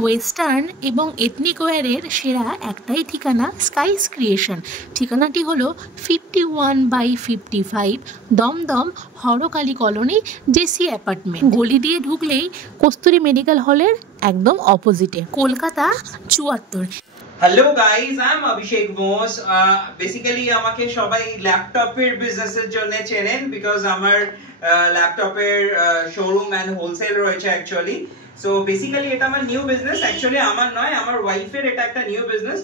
Western এবং ethnic ওয়্যারের সেরা একটাই ঠিকানা, স্কাইস ক্রিয়েশন। ঠিকানাটি হলো 51/55 Dum Dum Harkali colony, JC apartment. গলি দিয়ে ঢুকলেই কস্তুরী মেডিকেল হলের একদম অপোজিটে, Kolkata 74। Hello guys, I am Abhishek Bose. Basically আমাকে সবাই ল্যাপটপের বিজনেসের জন্য চেনেন, বিকজ আমার ল্যাপটপের শোরুম এন্ড হোলসেল রয়েছে অ্যাকচুয়ালি। সো বেসিক্যালি এটা আমার নিউ বিজনেস, অ্যাকচুয়ালি আমার নয়, আমার ওয়াইফের এটা একটা নিউ বিজনেস,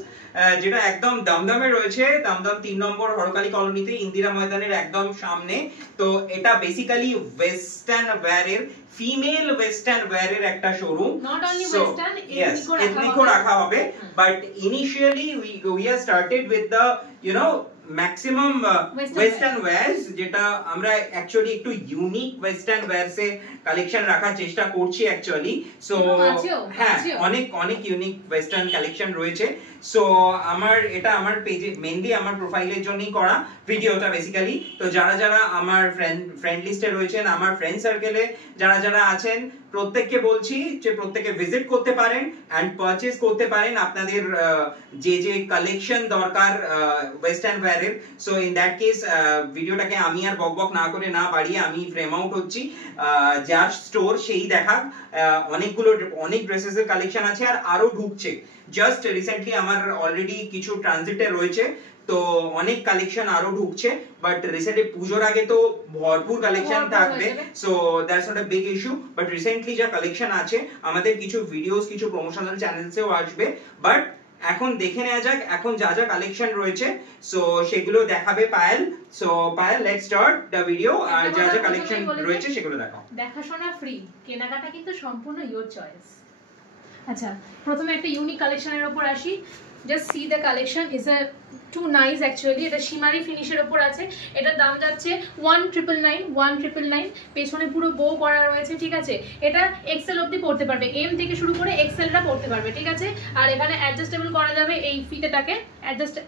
যেটা একদম দমদমে রয়েছে, দমদম 3 নম্বর হরকালী কলোনিতে, ইন্দিরা ময়দানের একদম সামনে। তো এটা বেসিক্যালি ওয়েস্টার্ন ওয়্যারের, ফিমেল ওয়েস্টার্ন ওয়্যারের একটা শোরুম। নট অনলি ওয়েস্টার্ন, এথনিকও রাখা হবে, but initially we have started with the maximum western wears, যেটা আমরা অ্যাকচুয়ালি একটু unique western wires a collection রাখার চেষ্টা করছি অ্যাকচুয়ালি। সো হ্যাঁ, অনেক ইউনিক ওয়েস্টার্ন কালেকশন রয়েছে। সো এটা আমার পেজে মেইনলি আমার প্রোফাইলের জন্যই করা ভিডিওটা বেসিক্যালি। তো যারা আমার ফ্রেন্ড লিস্টে রয়েছেন, আমার ফ্রেন্ড সার্কেলে যারা আছেন, প্রত্যেককে বলছি যে প্রত্যেকে ভিজিট করতে পারেন এন্ড পারচেজ করতে পারেন আপনাদের যে কালেকশন দরকার ওয়েস্টার্ন ওয়্যারের। সো ইন দ্যাট কেস ভিডিওটাকে আমি আর বকবক না করে না বাড়িয়ে আমি ফ্রেম আউট হচ্ছি, যার স্টোর সেই দেখাক। অনেক ড্রেসেসের কালেকশন আছে আর আরো ঢুকছে। জাস্ট রিসেন্টলি আমার অলরেডি কিছু ট্রানজিটে রয়েছে, তো অনেক কালেকশন আরো ঢুকছে, বাট রিসেন্টলি পুজোর আগে তো ভরপুর কালেকশন থাকবে। So that's not a big issue, but recently যা কালেকশন আছে, আমাদের কিছু ভিডিওস কিছু প্রমোশনাল চ্যানেলসেও আসবে। বাট এখন দেখে নেওয়া যাক এখন যা কালেকশন রয়েছে, সো সেগুলো দেখাবে Payel. So Payel, let's start the video. আর যা কালেকশন রয়েছে সেগুলো দেখাও। দেখাশোনা ফ্রি, কেনাকাটা কিন্তু সম্পূর্ণ ইওর চয়েস। আচ্ছা, প্রথমে একটা ইউনিক কালেকশনের উপর আসি। Just see the collection, is a too nice actually. এটা শিমারি ফিনিশের উপর আছে। এটার দাম যাচ্ছে 1999। পেছনে পুরো বো করা রয়েছে, ঠিক আছে। এটা এক্সেল অবধি পড়তে পারবে, এম থেকে শুরু করে এক্সেলটা পড়তে পারবে, ঠিক আছে। আর এখানে অ্যাডজাস্টেবল করা যাবে, এই ফিতেটাকে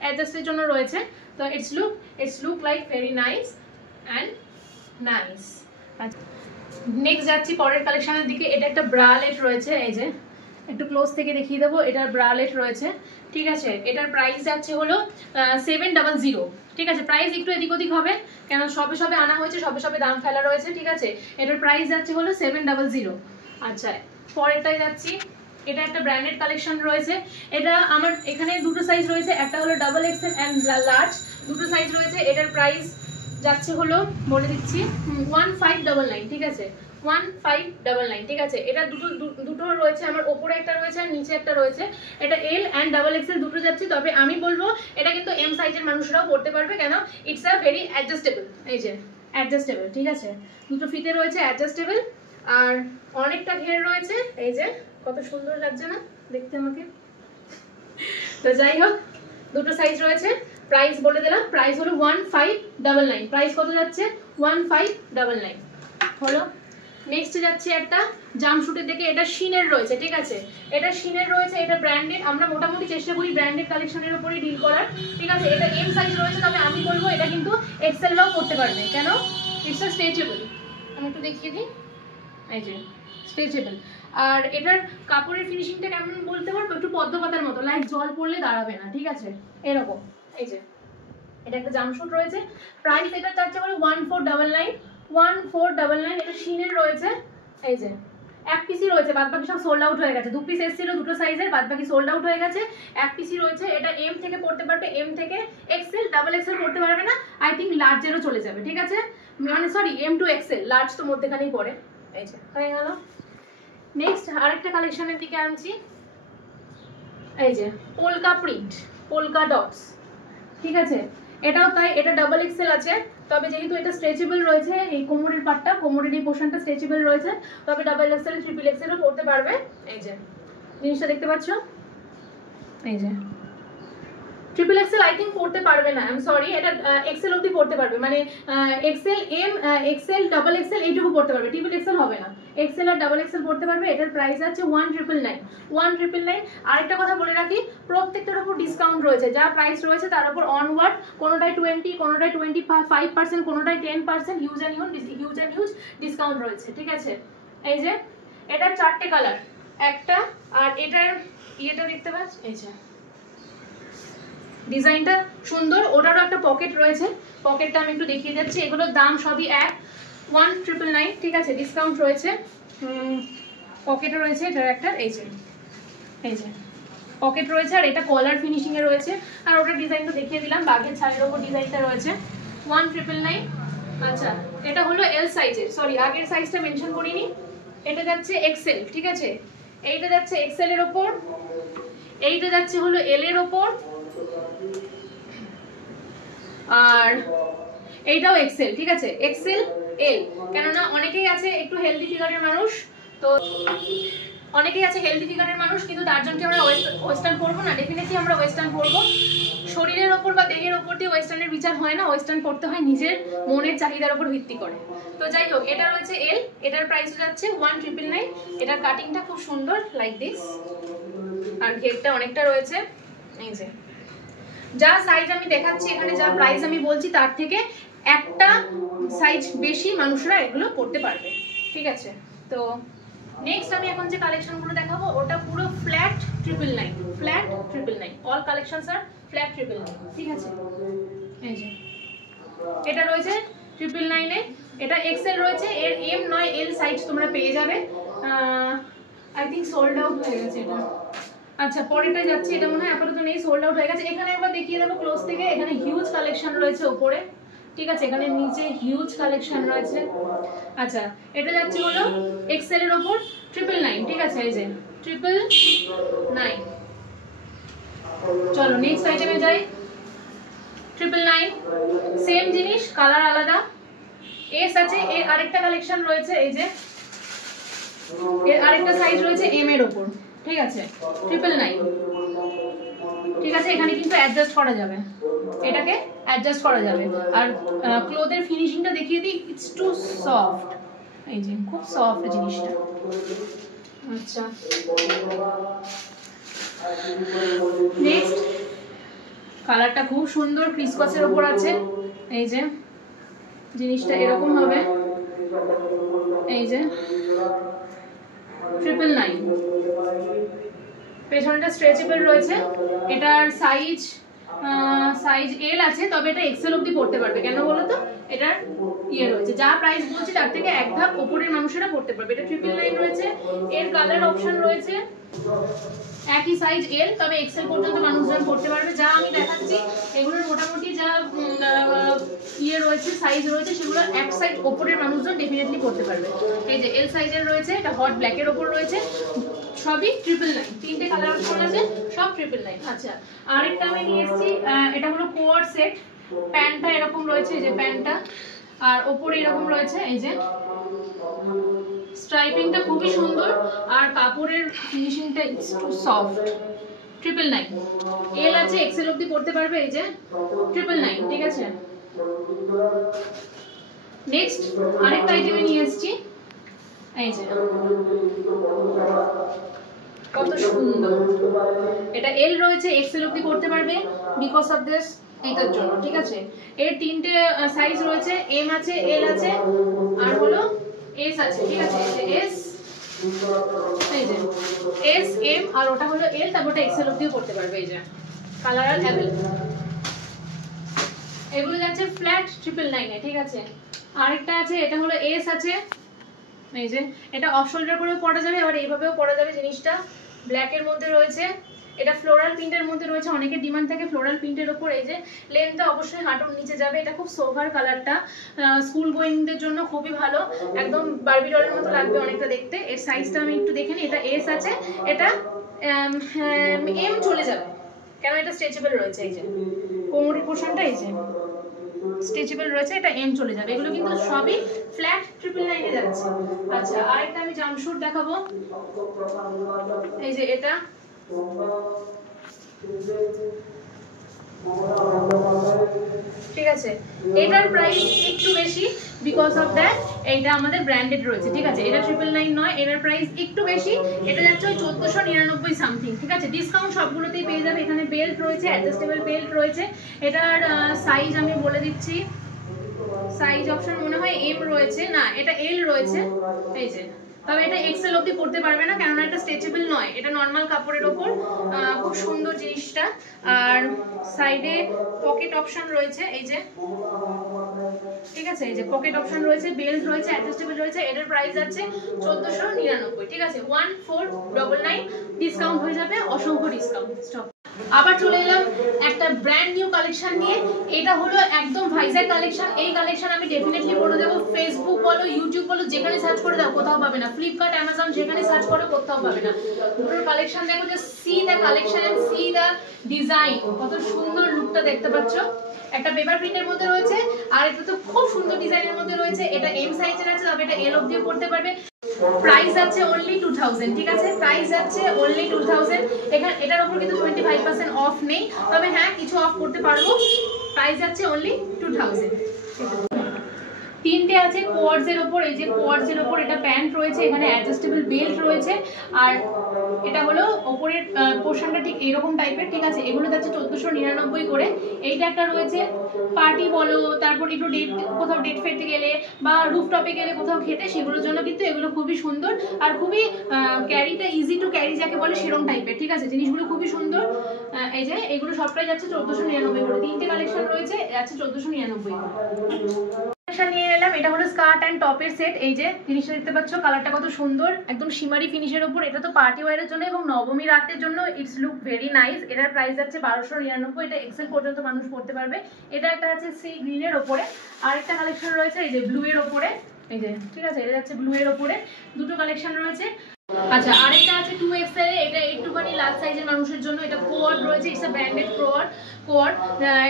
অ্যাডজাস্টের জন্য রয়েছে। তো it's look like very nice and nice. Next যাচ্ছি পরের কালেকশনের দিকে। এটা একটা ব্রালেট রয়েছে, এই যে একটু ক্লোজ থেকে দেখিয়ে দেবো। এটার ব্রালেট রয়েছে, ঠিক আছে। এটার প্রাইস যাচ্ছে হলো 700, ঠিক আছে। প্রাইস একটু এদিক ওদিক হবে, কেন সবে আনা হয়েছে, সবে দাম ফেলা রয়েছে, ঠিক আছে। এটার প্রাইস যাচ্ছে হলো 700। আচ্ছা, পরেরটায় যাচ্ছি। এটা একটা ব্র্যান্ডেড কালেকশন রয়েছে। এটা আমার এখানে দুটো সাইজ রয়েছে, একটা হলো XXL অ্যান্ড লার্জ, দুটো সাইজ রয়েছে। এটার প্রাইস যাচ্ছে হলো, বলে দিচ্ছি, 1599, ঠিক আছে। 1599, ঠিক আছে। এটা দুটো রয়েছে, আমার ওপরে একটা রয়েছে আর নিচে একটা রয়েছে। এটা L অ্যান্ড XXL দুটো যাচ্ছে, তবে আমি বলবো এটা কিন্তু M সাইজের মানুষরাও পড়তে পারবে, কেন ইটস আ ভেরি অ্যাডজাস্টেবল। এই যে অ্যাডজাস্টেবল, ঠিক আছে। দুটো ফিতে রয়েছে অ্যাডজাস্টেবল, আর অনেকটা ঘের রয়েছে। এই যে কত সুন্দর লাগছে না দেখতে আমাকে। তো যাই হোক, দুটো সাইজ রয়েছে। প্রাইস বলে দিলাম, প্রাইস হলো 1599। প্রাইস কত যাচ্ছে? 1599 হলো। নেক্সট যাচ্ছে একটা জাম্পশুটের দিকে। এটা শিনের রয়েছে, ঠিক আছে। এটা শিনের রয়েছে, এটা ব্র্যান্ডেড। আমরা মোটামুটি চেষ্টা করি ব্র্যান্ডেড কালেকশনের উপরেই ডিল করার, ঠিক আছে। এটা এম সাইজ রয়েছে, তবে আমি বলবো এটা কিন্তু এক্সেলরাও করতে পারবে, কেন ইটস আ স্ট্রেচেবল। আমি একটু দেখিয়ে দিই, এই যে স্ট্রেচেবল। আর এটার কাপড়ের ফিনিশিংটা কেমন বলতে পারবো? একটু পদ্ম পাতার মতো, লাইক জল পড়লে দাঁড়াবে না, ঠিক আছে, এরকম। এই যে এটা একটা জাম্পশুট রয়েছে। প্রাইস এটা চাচ্ছে হলো 1499। এটা শিনের রয়েছে, এই যে এক পিসি রয়েছে, বাদ বাকি সব সোল্ড আউট হয়ে গেছে। দু পিস এসেছিল দুটো সাইজের, বাদ বাকি সোল্ড আউট হয়ে গেছে। এক পিসি রয়েছে। এটা এম থেকে পড়তে পারবে, এম থেকে XL, XXL পড়তে পারবে না। আই থিঙ্ক লার্জেরও চলে যাবে, ঠিক আছে। মানে sorry, M to XL, large তো মধ্যেখানেই পড়ে। এই যে হয়ে গেল। নেক্সট আরেকটা কালেকশনের দিকে আনছি। এই যে পোলকা প্রিন্ট, পোলকা ডটস, ঠিক আছে। এটাও তাই, এটা XXL আছে, তবে যেহেতু এটা স্ট্রেচেবল রয়েছে, এই কোমরের পাটটা, কোমরের এই পোর্শনটা স্ট্রেচেবল রয়েছে, তবে XXL, XXLও পড়তে পারবে। এই যে জিনিসটা দেখতে পাচ্ছ, এই যে XXL আই থিঙ্ক পড়তে পারবে না, আই এম সরি। এটা XL অবধি পড়তে পারবে, মানে XL, M, XL, XXL এইটুকু পড়তে পারবে, XXL হবে না। XL আর XXL পড়তে পারবে। এটার প্রাইস আছে 1999। আরেকটা কথা বলে রাখি, প্রত্যেকটার উপর ডিসকাউন্ট রয়েছে। যা প্রাইস রয়েছে তার উপর অনওয়ার্ড, কোনোটায় 20, কোনোটায় 25%, কোনোটায় 10%, হিউজ ডিসকাউন্ট রয়েছে, ঠিক আছে। এই যে এটার 4টে কালার, একটা, আর এটার ইয়েটা দেখতে পাচ্ছ, এই যে ডিজাইনটা সুন্দর, ওটারও একটা পকেট রয়েছে, পকেটটা আমি একটু দেখিয়ে যাচ্ছি। এগুলোর দাম সবই এক, 1999, ঠিক আছে, ডিসকাউন্ট রয়েছে। পকেটও রয়েছে এটার একটা, এই যে পকেট রয়েছে, আর এটা কলার ফিনিশিং এ রয়েছে। আর ওটার ডিজাইনটা দেখিয়ে দিলাম, বাঘের ছালের ওপর ডিজাইনটা রয়েছে, 1999। আচ্ছা, এটা হলো এল সাইজের, সরি আগের সাইজটা মেনশন করিনি, এটা যাচ্ছে এক্সেল, ঠিক আছে, এইটা যাচ্ছে এক্সেল এর ওপর, এইটা যাচ্ছে হলো এল এর ওপর, আর এইটাও এক্সেল, ঠিক আছে, এক্সেল এল। কেননা অনেকেই আছে একটু হেলদি ফিগারের মানুষ, তো অনেকেই আছে হেলদি ফিগারের মানুষ, কিন্তু তার জন্য আমরা ওয়েস্টার্ন পরবো না, ডেফিনেটলি আমরা ওয়েস্টার্ন পরবো। শরীরের ওপর বা দেহের ওপর দিয়ে ওয়েস্টার্নের বিচার হয় না, ওয়েস্টার্ন পড়তে হয় নিজের মনের চাহিদার উপর ভিত্তি করে। তো যাই হোক, এটা রয়েছে এল, এটার প্রাইস যাচ্ছে 1999। এটার কাটিংটা খুব সুন্দর, লাইক দিস, আর ঘেরটা অনেকটা রয়েছে। এই যে যা সাইজ আমি দেখাচ্ছি এখানে, যা প্রাইস আমি বলছি, তার থেকে একটা সাইজ বেশি মানুষরা এগুলো পড়তে পারবে, ঠিক আছে। তো নেক্সট আমি এখন যে কালেকশনগুলো দেখাবো, ওটা পুরো ফ্ল্যাট 999, ফ্ল্যাট 999, অল কালেকশনস আর ফ্ল্যাট 999, ঠিক আছে। এই যে এটা রয়েছে 999 এ, এটা এক্সেল রয়েছে, এর এম নয় এল সাইজ তোমরা পেয়ে যাবে। আই থিঙ্ক সোল্ড আউট হয়ে গেছে এটা। আচ্ছা, পরেরটা যাচ্ছে, এটা মনে হয় আপাতত নেই, সোল্ড আউট হয়ে গেছে। এখানে একবার দেখিয়ে দেবো ক্লোজ থেকে, এখানে হিউজ কালেকশন রয়েছে ওপরে, ঠিক আছে, এখানে নিচে হিউজ কালেকশন রয়েছে। আচ্ছা, এটা যাচ্ছে হলো এক্সেল এর ওপর 999, ঠিক আছে, এই যে 999। চলো নেক্সট আইটেমে যাই, 999, সেম জিনিস, কালার আলাদা, এস আছে, এর আরেকটা কালেকশন রয়েছে, এই যে এর আরেকটা সাইজ রয়েছে এম এর ওপর, ঠিক আছে, 999, ঠিক আছে। এখানে কিন্তু অ্যাডজাস্ট করা যাবে, এটাকে অ্যাডজাস্ট করা যাবে। আর ক্লোথের ফিনিশিংটা দেখিয়ে দিই, ইটস টু সফট, এই যে খুব সফট জিনিসটা। আচ্ছা, নেক্সট কালারটা খুব সুন্দর, ক্রিসকসের উপর আছে, এই যে জিনিসটা এরকম হবে, এই যে 999, পেছনটা স্ট্রেচেবল রয়েছে। এটার সাইজ এল আছে, তবে এটা এক্সেল অবধি পড়তে পারবে। কেন বলো তো, এটার ইয়ে রয়েছে, যা প্রাইস বলছি তার থেকে এক ধাপ উপরের মানুষেরা পড়তে পারবে। এটা 999 রয়েছে, এর কালার অপশন রয়েছে, একই সাইজ এল, তবে এক্সেল পর্যন্ত মানুষজন পড়তে পারবে। যা আমি দেখাচ্ছি এগুলোর মোটামুটি যা ইয়ে রয়েছে, সাইজ রয়েছে, সেগুলো এক সাইজ ওপরের মানুষজন ডেফিনেটলি পড়তে পারবে। এই যে এল সাইজের রয়েছে, এটা হট ব্ল্যাকের ওপর রয়েছে, সবই 999, তিনটে কালার অপশন আছে, সব 999। আচ্ছা, আরেকটা আমি নিয়ে এসেছি, এটা হলো কোয়ার সেট, প্যান্টটা এরকম রয়েছে, এই যে প্যান্টটা, আর ওপরে এরকম রয়েছে, এই যে স্ট্রাইপিংটা খুবই সুন্দর, আর কাপড়ের ফিনিশিংটা ইটস টু সফট, 999, এল আছে, এক্সেল অবধি পড়তে পারবে, এই যে 999, ঠিক আছে। নেক্সট আরেকটা আইটেমে নিয়ে এসেছি, এই যে কত সুন্দর, এটা এল রয়েছে, এক্সেল অবধি পড়তে পারবে বিকজ অফ দিস, এটার জন্য, ঠিক আছে। এর তিনটে সাইজ রয়েছে, এম আছে, এল আছে, আর হলো এস আছে, ঠিক আছে, এস, এই যে এস, এম, আর ওটা হলো এল, তারপরটা এক্সেল অবধিও পড়তে পারবে। এই যে কালার আর অ্যাভেলেবল, এগুলো যাচ্ছে ফ্ল্যাট 999, ঠিক আছে। আরেকটা আছে, এটা হলো এস আছে, এই যে এটা অফ শোল্ডার করেও পরা যাবে, আবার এইভাবেও পরা যাবে। জিনিসটা ব্ল্যাকের মধ্যে রয়েছে, এটা ফ্লোরাল প্রিন্টের মধ্যে রয়েছে, অনেকের ডিমান্ড থাকে ফ্লোরাল প্রিন্টের উপর। এই যে লেন্থটা অবশ্যই হাঁটুর নিচে যাবে, এটা খুব সোভার কালারটা, স্কুল গোয়িংদের জন্য খুবই ভালো, একদম বারবি ডলের মতো লাগবে অনেকটা দেখতে। এর সাইজটা আমি একটু দেখে নিই, এটা এস আছে, এটা এম চলে যাবে, কেন এটা স্ট্রেচেবল রয়েছে, এই যে কোমরের পোর্শনটা এই যে স্ট্রেচেবল রয়েছে, এটা এম চলে যাবে। এগুলো কিন্তু সবই ফ্ল্যাট 999 এ যাচ্ছে। আচ্ছা, আরেকটা আমি জাম্পস্যুট দেখাবো, এই যে এটা ঠিক আছে, এটার প্রাইস একটু বেশি বিকজ অফ দ্যাট এইটা আমাদের ব্র্যান্ডেড রয়েছে, ঠিক আছে। এটা 999 নয়, এটার প্রাইস একটু বেশি, এটা যাচ্ছে ওই 1499 সামথিং, ঠিক আছে। ডিসকাউন্ট সবগুলোতেই পেয়ে যাবে। এখানে বেল্ট রয়েছে, অ্যাডজাস্টেবল বেল্ট রয়েছে। এটার সাইজ আমি বলে দিচ্ছি, সাইজ অপশন মনে হয় এম রয়েছে, না এটা এল রয়েছে, এই যে তবে এটা এক্সেল অবধি পড়তে পারবে না, কেননা এটা স্ট্রেচেবল নয়, এটা নর্মাল কাপড়ের ওপর। খুব সুন্দর জিনিসটা। আর সাইডে পকেট অপশন রয়েছে, এই যে, ঠিক আছে, এই যে পকেট অপশন রয়েছে, বেল্ট রয়েছে, অ্যাডজাস্টেবল রয়েছে। এটার প্রাইস আছে 1499, ঠিক আছে, 1499 ডিসকাউন্ট হয়ে যাবে, অসংখ্য ডিসকাউন্ট। স্টপ। আবার চলে এলাম একটা ব্র্যান্ড নিউ কালেকশন নিয়ে। এটা হলো একদম ভাইজ্যাক কালেকশন। এই কালেকশন আমি ডেফিনেটলি বলে দেবো, ফেসবুক বলো, ইউটিউব বলো, যেখানে সার্চ করে দাও কোথাও পাবে না। ফ্লিপকার্ট, অ্যামাজন, যেখানে সার্চ করো কোথাও পাবে না। দুটোর কালেকশন দেখো, just see the collection and see the design. কত সুন্দর লুকটা দেখতে পাচ্ছ। একটা পেপার প্রিন্টের মধ্যে রয়েছে, আর এটা তো খুব সুন্দর ডিজাইনের মধ্যে রয়েছে। এটা এম সাইজের আছে, তবে এটা এল অবধিও পড়তে পারবে। প্রাইস আছে অনলি 2000, ঠিক আছে, প্রাইস আছে অনলি 2000। এখানে এটার উপর কিন্তু 25% অফ নেই, তবে হ্যাঁ কিছু অফ করতে পারবো। প্রাইস আছে অনলি 2000। তিনটে আছে কোয়ার্ডস এর উপর, এই যে কোয়ার্ডস এর উপর এটা প্যান্ট রয়েছে, এখানে অ্যাডজাস্টেবল বেল্ট রয়েছে, আর এটা হলো উপরের পোর্শনটা ঠিক এরকম টাইপের, ঠিক আছে। এগুলো যাচ্ছে 1499 করে। এইটা একটা রয়েছে, পার্টি বলো, তারপর একটু কোথাও ডেট ফেটে গেলে বা রুফটপে গেলে কোথাও খেতে, সেগুলোর জন্য কিন্তু এগুলো খুবই সুন্দর আর খুবই ক্যারিটা ইজি টু ক্যারি যাকে বলে সেরকম টাইপের, ঠিক আছে। জিনিসগুলো খুবই সুন্দর। এই যে এগুলো সবটাই যাচ্ছে 1499 করে। তিনটে কালেকশন রয়েছে, যাচ্ছে 1499 নিয়ে এলাম। এটা হলো স্কার্ট এন্ড টপের সেট। এই যে জিনিসটা দেখতে পাচ্ছ, কালারটা কত সুন্দর, একদম শিমারি ফিনিশের উপর। এটা তো পার্টি ওয়্যারের জন্য এবং নবমী রাতের জন্য ইটস লুক ভেরি নাইস। এটার প্রাইস যাচ্ছে 1299। এটা এক্সেল পর্যন্ত মানুষ পড়তে পারবে। এটা একটা আছে সি গ্রিনের ওপরে, আর একটা কালেকশন রয়েছে এই যে ব্লু এর ওপরে, এই যে, ঠিক আছে, এটা যাচ্ছে ব্লু এর ওপরে। দুটো কালেকশন রয়েছে। আচ্ছা, আরেকটা আছে 2XL এ, এটা একটুখানি লার্জ সাইজের মানুষের জন্য। এটা কোয়ার্ড রয়েছে, ইটস আ ব্র্যান্ডেড কোয়ার্ড।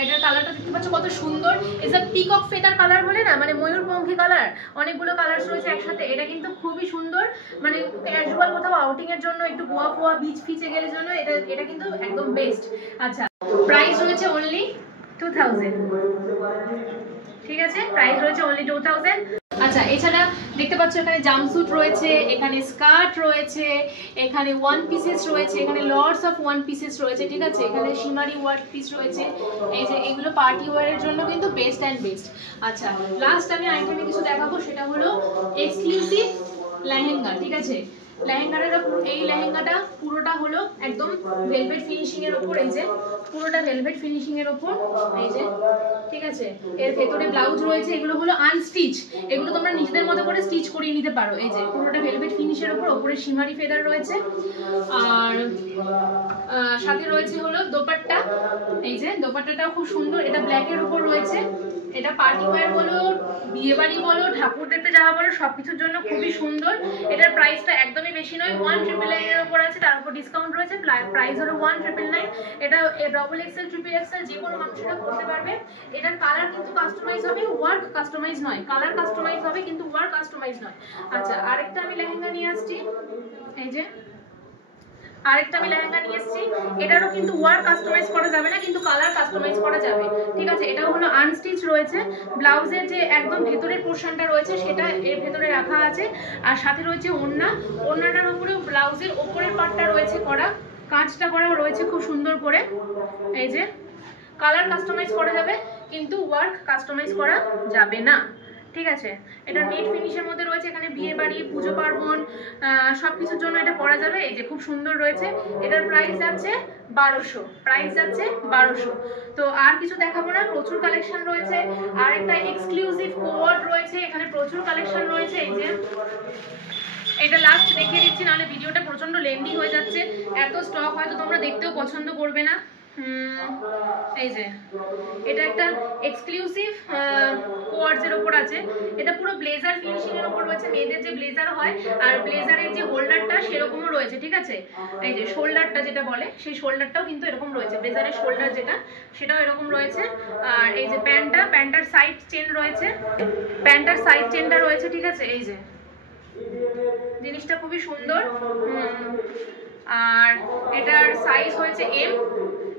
এটার কালারটা দেখতে পাচ্ছ কত সুন্দর। It's a peacock feather colour বলে না, মানে ময়ূরপঙ্খী কালার। অনেকগুলো কালারস রয়েছে একসাথে। এটা কিন্তু খুবই সুন্দর, মানে ক্যাজুয়াল কোথাও আউটিং এর জন্য, একটু গোয়া ফোয়া বিচ ফিচে গেলে জন্য এটা কিন্তু একদম বেস্ট। আচ্ছা, প্রাইস রয়েছে অনলি 2000, ঠিক আছে, প্রাইস রয়েছে অনলি 2000। আচ্ছা, এছাড়া দেখতে পাচ্ছ এখানে জাম্পস্যুট রয়েছে, এখানে স্কার্ট রয়েছে, এখানে ওয়ান পিসেস রয়েছে, এখানে লটস অফ ওয়ান পিসেস রয়েছে, ঠিক আছে। এখানে শিমারি ওয়ার্ক পিস রয়েছে। এই যে এগুলো পার্টি ওয়্যারের জন্য কিন্তু বেস্ট অ্যান্ড বেস্ট। আচ্ছা, লাস্ট আমি আইটেমে কিছু দেখাবো, সেটা হলো এক্সক্লুসিভ লেহেঙ্গা, ঠিক আছে। লেহেঙ্গাটা, এই লেহেঙ্গাটা পুরোটা হলো একদম ভেলভেট ফিনিশিং এর উপর। এই যে পুরোটা ভেলভেট ফিনিশিং এর উপর, এই যে, ঠিক আছে। এর ভেতরে ব্লাউজ রয়েছে, এগুলো হলো আনস্টিচ, এগুলো তোমরা নিজেদের মতো করে স্টিচ করিয়ে নিতে পারো। এই যে পুরোটা ভেলভেট ফিনিশের উপর, উপরে শিমারি ফেদার রয়েছে, আর সাথে রয়েছে হলো দোপাট্টা। এই যে দোপাট্টাটাও খুব সুন্দর, এটা ব্ল্যাক এর উপর রয়েছে। এটা পার্টি ওয়্যার বলো, বিয়ে বাড়ি বলো, ঠাকুর দেখতে যাওয়া বলো, সবকিছুর জন্য খুবই সুন্দর। এটার প্রাইসটা একদমই বেশি নয়, 1999 এর উপর আছে, তার উপর ডিসকাউন্ট রয়েছে। প্রাইস হলো 1999। এটা ডবল এক্সেল, ট্রিপল এক্সেল যে কোনো মানুষেরা পড়তে পারবে। এটার কালার কিন্তু কাস্টমাইজ হবে, ওয়ার্ক কাস্টমাইজ নয়। কালার কাস্টমাইজ হবে কিন্তু ওয়ার্ক কাস্টমাইজ নয়। আচ্ছা, আরেকটা আমি লেহেঙ্গা নিয়ে আসছি, এই যে আরেকটা আমি লেহেঙ্গা নিয়ে এসেছি। এটারও কিন্তু ওয়ার্ক কাস্টমাইজ করা যাবে না, কিন্তু কালার কাস্টমাইজ করা যাবে, ঠিক আছে। এটা হলো আনস্টিচ রয়েছে, ব্লাউজের যে একদম ভেতরের পোর্শনটা রয়েছে সেটা এর ভেতরে রাখা আছে, আর সাথে রয়েছে ওড়না। ওড়নাটার উপরেও ব্লাউজের ওপরের পার্টটা রয়েছে করা, কাঁচটা করা রয়েছে খুব সুন্দর করে। এই যে কালার কাস্টমাইজ করা যাবে কিন্তু ওয়ার্ক কাস্টমাইজ করা যাবে না, ঠিক আছে। এটা নেট ফিনিশের মধ্যে রয়েছে। এখানে বিয়ে বাড়ি, পুজো পার্বণ সবকিছুর জন্য এটা পরা যাবে। এই যে খুব সুন্দর রয়েছে। এটার প্রাইস যাচ্ছে 1200, প্রাইস যাচ্ছে 1200। তো আর কিছু দেখাবো না, প্রচুর কালেকশন রয়েছে। আর একটা এক্সক্লুসিভ কোয়ার্ড রয়েছে, এখানে প্রচুর কালেকশন রয়েছে। এই যে এটা লাস্ট দেখিয়ে দিচ্ছি, নাহলে ভিডিওটা প্রচন্ড লেন্দি হয়ে যাচ্ছে। এত স্টক হয়তো তোমরা দেখতেও পছন্দ করবে না। এই যে এটা একটা এক্সক্লুসিভ কোয়ার্ডস এর উপর আছে। এটা পুরো ব্লেজার ফিনিশিং এর উপর রয়েছে, মেয়েদের যে ব্লেজার হয়, আর ব্লেজারের যে হোল্ডারটা সেরকমও রয়েছে, ঠিক আছে। এই যে শোল্ডারটা যেটা বলে, সেই শোল্ডারটাও কিন্তু এরকম রয়েছে, ব্লেজারের শোল্ডার যেটা সেটাও এরকম রয়েছে। আর এই যে প্যান্টার সাইড চেন রয়েছে, প্যান্টার সাইড চেনটা রয়েছে, ঠিক আছে। এই যে জিনিসটা খুবই সুন্দর। আর এটার সাইজ হয়েছে এম।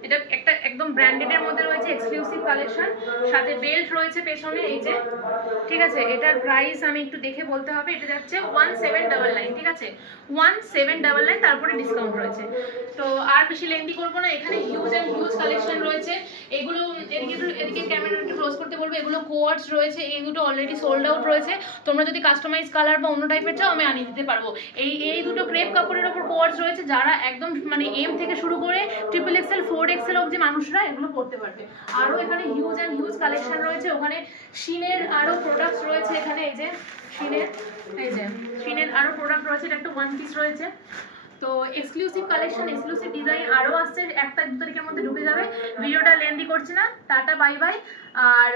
এটা একটা একদম ব্র্যান্ডেডের মধ্যে রয়েছে, এক্সক্লুসিভ কালেকশন, সাথে বেল্ট রয়েছে পেছনে এই যে, ঠিক আছে। এটার প্রাইস আমি একটু দেখে বলতে হবে, এটা যাচ্ছে 1799, ঠিক আছে, 1799, তারপরে ডিসকাউন্ট রয়েছে। তো আর বেশি লেন্দি করবো না, এখানে হিউজ অ্যান্ড হিউজ কালেকশন রয়েছে। এগুলো এদিকে ক্যামেরা একটু ক্লোজ করতে বলবো। এগুলো কোয়ার্টস রয়েছে, এই দুটো অলরেডি সোল্ড আউট রয়েছে। তোমরা যদি কাস্টমাইজ কালার বা অন্য টাইপের চাও আমি আনিয়ে দিতে পারবো। এই দুটো ক্রেপ কাপড়ের ওপর কোয়ার্টস রয়েছে, যারা একদম মানে এম থেকে শুরু করে XXL 4XL অবধি মানুষরা এগুলো পড়তে পারবে। আরও এখানে হিউজ অ্যান্ড হিউজ কালেকশন রয়েছে। ওখানে শিনের আরও প্রোডাক্টস রয়েছে, এখানে এই যে শিনের আরও প্রোডাক্ট রয়েছে। এটা একটা ওয়ান পিস রয়েছে। তো এক্সক্লুসিভ কালেকশন, এক্সক্লুসিভ ডিজাইন আরও আসছে, 1-2 তারিখের মধ্যে ঢুকে যাবে। ভিডিওটা লেন্দি করছি না, টাটা বাই বাই। আর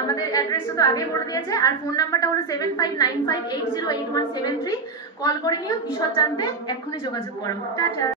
আমাদের অ্যাড্রেসটা তো আগেই বলে দিয়েছে, আর ফোন নাম্বারটা হলো 7595808173। কল করে নিও, বিশদ জানতে এক্ষুনি যোগাযোগ করো। টাটা।